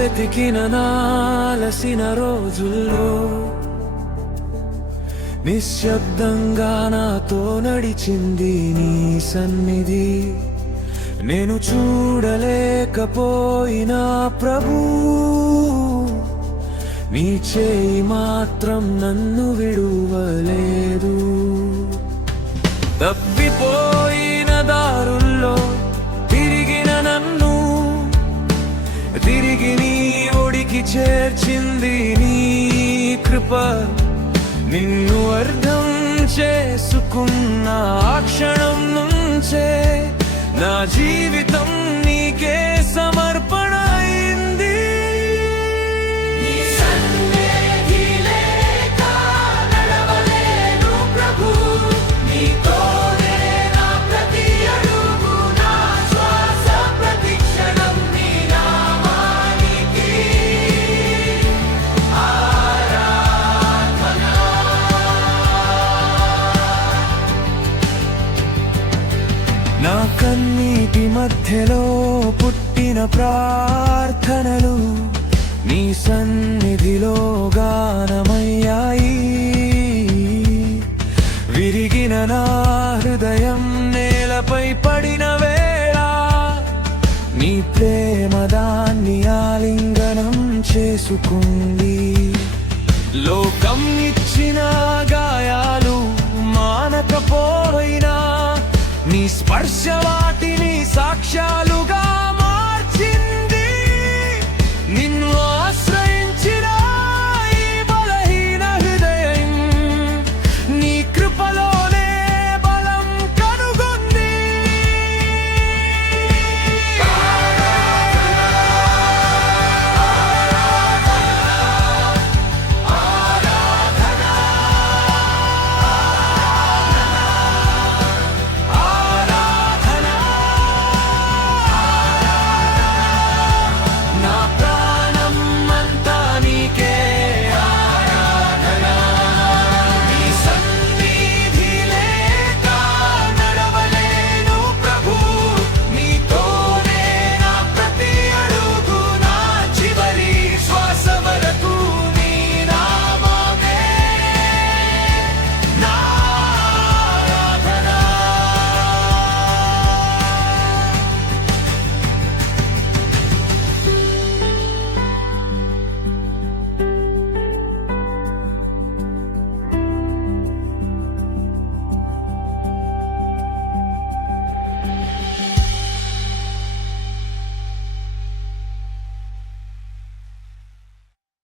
వెతికిన నాలసిన రోజుల్లో నిశ్శబ్దంగా నాతో నడిచింది నీ సన్నిధి. నేను చూడలేకపోయినా ప్రభూ, నీ చేయి మాత్రం నన్ను విడువలేదు. తప్పిపోయిన దారుల్లో తిరిగిన నన్ను తిరిగి నీ ఒడికి చేర్చింది నీ కృప. నిన్ను అర్థం చేసుకున్న ఆ క్షణం నుంచే నా జీవితం నీకే సమర్పణ అయింది. నా కన్నీటి మధ్యలో పుట్టిన ప్రార్థనలు నీ సన్నిధిలో గానమయ్యాయి. విరిగిన నా హృదయం నేలపై పడిన వేళ నీ ప్రేమ దాన్ని ఆలింగనం చేసుకుంది. లోకం ఇచ్చిన గాయాలు మానకపోయినా నీ స్పర్శ వాటిని సాక్ష్యాలుగా